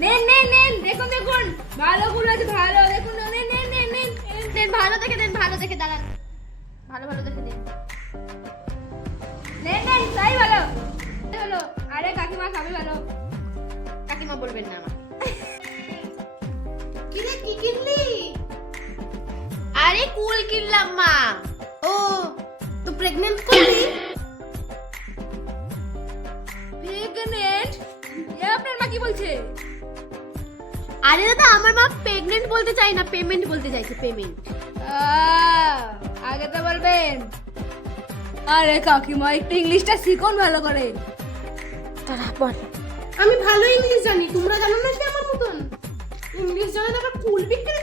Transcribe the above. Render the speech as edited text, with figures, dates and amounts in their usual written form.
নেন নেন নেন, দেখুন দেখুন, ভালো ফুল আছে, ভালো দেখুন, নেন নেন নেন নেন নেন, ভালো দেখে দেন, ভালো দেখে দাঁড়ান, ভালো ভালো দেখে দেন, নেন নেন, তাই ভালো ভালো। আরে কাকিমা সবই ভালো, কাকিমা বলবেন না আমার। কি রে, কি কিনলি? আরে কুল কিনলাম মা। ও, তো প্রেগন্যান্ট করলি? প্রেগনেন্ট? এ আপনার মা কি বলছে? আরে দাদা, আমার মা প্রেগন্যান্ট বলতে চাই না, পেমেন্ট বলতে চাইছে, পেমেন্ট। আগে তো বলবেন। আরে কাকিমা একটু ইংলিশটা শিখুন ভালো করে। তারা বল। আমি ভালো ইংলিশ জানি, তোমরা জানো না কি আমার মতন? ইংলিশ জানো না, আবার ফুল বিক্রি